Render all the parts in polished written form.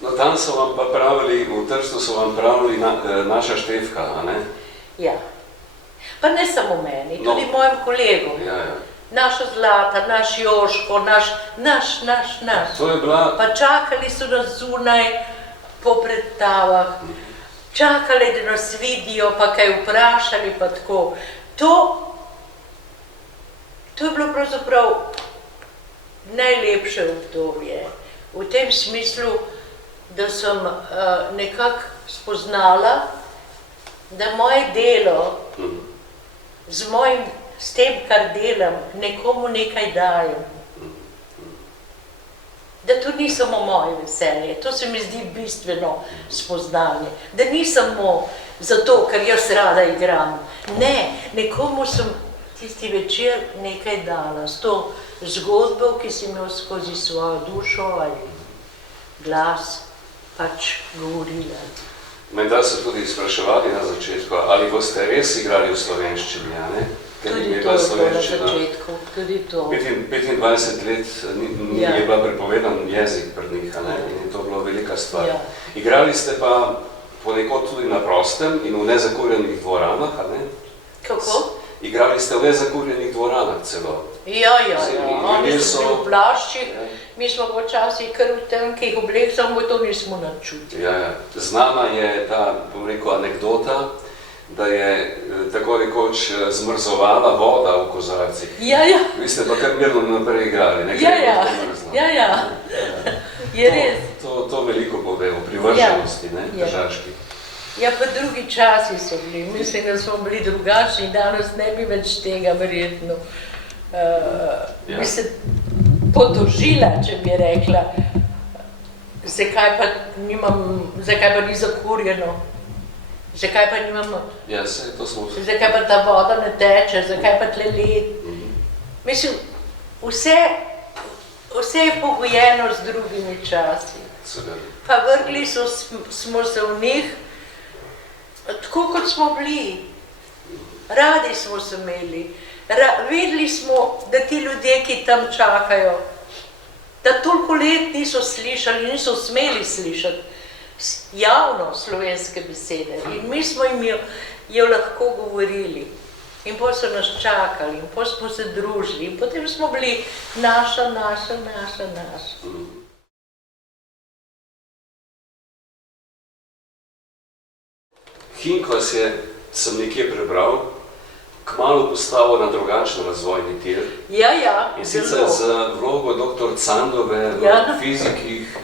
No, tam so vam pa pravili, v Trstu so vam pravili naša Štefka, a ne? Ja. Pa ne samo meni, tudi mojim kolegom. Ja, ja. Naša Zlata, naš Joško, naš. To je bila... Pa čakali so nas zunaj po predstavah, čakali, da nas vidijo, pa kaj vprašali, pa tako. To je bilo pravzaprav najlepše obdobje. V tem smislu, da sem nekako spoznala, da moje delo s tem, kar delam, nekomu nekaj dajem. Da to ni samo moje veselje, to se mi zdi bistveno spoznanje. Da ni samo zato, ker jaz rada igram. Ne, nekomu sem tisti večer nekaj dala s to zgodbo, ki si imel skozi svojo dušo ali glas pač govorila. Menda so tudi spraševali na začetku, ali boste res igrali v slovenščini, a ne? Tudi to je bilo na začetku, tudi to. 25 let je bila prepovedan jezik pred njih, a ne? In je to bila velika stvar. Igrali ste pa ponekod tudi na prostem in v nezakurjenih dvoranah, a ne? Kako? Igrali ste v nezakurjenih dvoranah celo. Ja, oni so bili v plaščih, mi smo počasi kar v tenkih oblek, samo to nismo načutili. Ja. Znana je ta, bom rekel, anekdota, da je tako rekoč zmrzovala voda v kozarcih. Ja. Vi ste pa kar mirno naprej igrali, nekaj je to mrzlo. Ja. Je res. To veliko pove o privrženosti, ne, držaški. Ja, pa drugi časi so bili. Mislim, da smo bili drugačni, danes ne bi več tega verjetno. Bi se potožila, če bi rekla, zakaj pa ni zakurjeno, zakaj pa nimamo, zakaj pa ta voda ne teče, zakaj pa tle led. Mislim, vse je pogojeno z drugimi časi. Pa vrgli smo se v njih, tako kot smo bili, radi smo se imeli, vedeli smo, da ti ljudje, ki tam čakajo, da toliko let niso slišali, niso smeli slišati javno slovenske besede in mi smo jim jo lahko govorili in potem so nas čakali in potem smo se družili in potem smo bili naša. Hink vas je, sem nekje prebral, kmalu postavil na drugačen razvojni tir. Ja, in sicer z vlogo dr. Candove v fizikih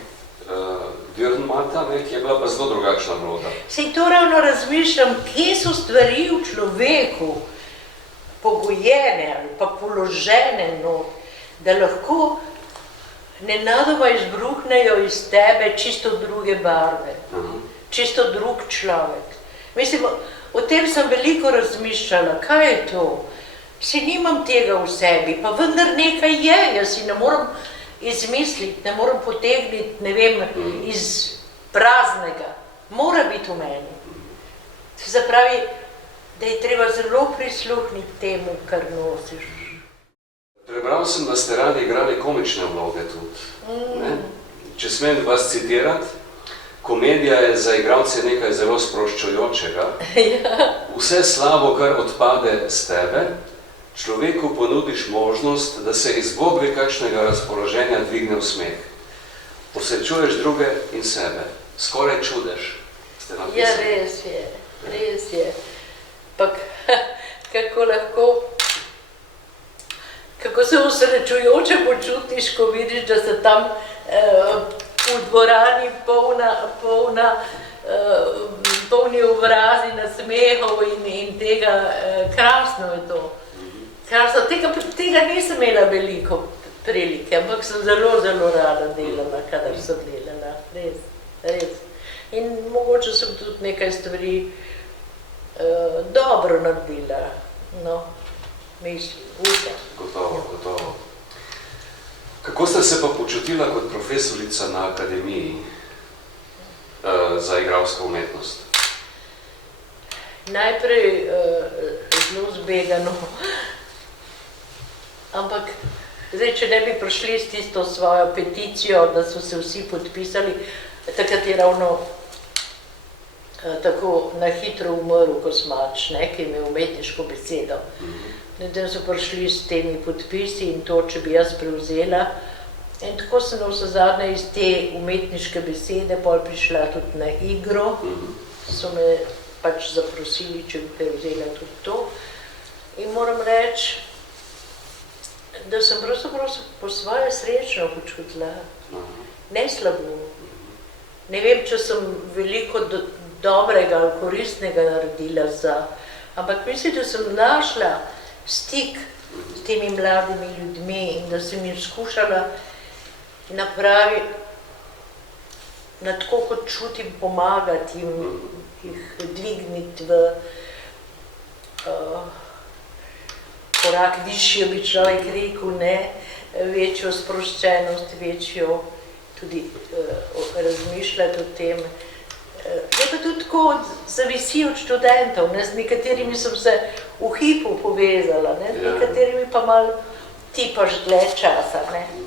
Dürrenmatta, ki je bila pa zelo drugačna vloga. Sej to ravno razmišljam, kje so stvari v človeku pogojene ali pa položene not, da lahko nenadoma izbruhnejo iz tebe čisto druge barve, čisto drug človek. Mislim, o tem sem veliko razmišljala, kaj je to? Si nimam tega v sebi, pa vendar nekaj je, jaz si ne moram izmisliti, ne moram potegniti, ne vem, iz praznega. Mora biti v meni. Se pravi, da je treba zelo prisluhniti temu, kar nosiš. Prebral sem, da ste radi igrali komične vloge tudi. Če smem vas citirati, komedija je za igralce nekaj zelo sproščujočega. Vse slabo, kar odpade z tebe, človeku ponudiš možnost, da se iz bodve kakšnega razpoloženja dvigne v smeh. Posrečuješ druge in sebe. Skoraj čudež, ste napisali. Ja, res je. Pa kako se osrečujoče počutiš, ko vidiš, da se tam v dvorani polni obrazi nasmehov in tega, krasno je to. Krasno, tega nisem imela veliko prilike, ampak sem zelo rada delala, kadar sem delala, res. In mogoče sem tudi nekaj stvari dobro naredila, mislim, upam. Gotovo. Kako ste se pa počutila kot profesorica na Akademiji za igralsko umetnost? Najprej zelo zbegano, ampak zdaj, če ne bi prišli s tisto svojo peticijo, da so se vsi podpisali, Takrat je ravno tako na hitro umrl Kosmač, ne, ki je imel umetniško besedo. Potem so prišli s temi podpisi in to, če bi jaz prevzela. In tako sem navsezadnje iz te umetniške besede pol prišla tudi na igro. So me pač zaprosili, če bi prevzela tudi to. In moram reči, da sem pravzaprav po svoje srečno počutila. Ne slabo. Ne vem, če sem veliko dobrega ali koristnega naredila ampak mislim, da sem našla stik s temi mladimi ljudmi in da sem jim skušala napraviti, na tako kot čutim, pomagati jih dvigniti v korak višjo, bi človek rekel, ne, večjo sproščenost, večjo tudi razmišljati o tem. Je pa tudi tako, zavisi od študentov, ne, z nekaterimi sem se v hipu povezala, ne, z nekaterimi pa malo tipaš dlje časa, ne.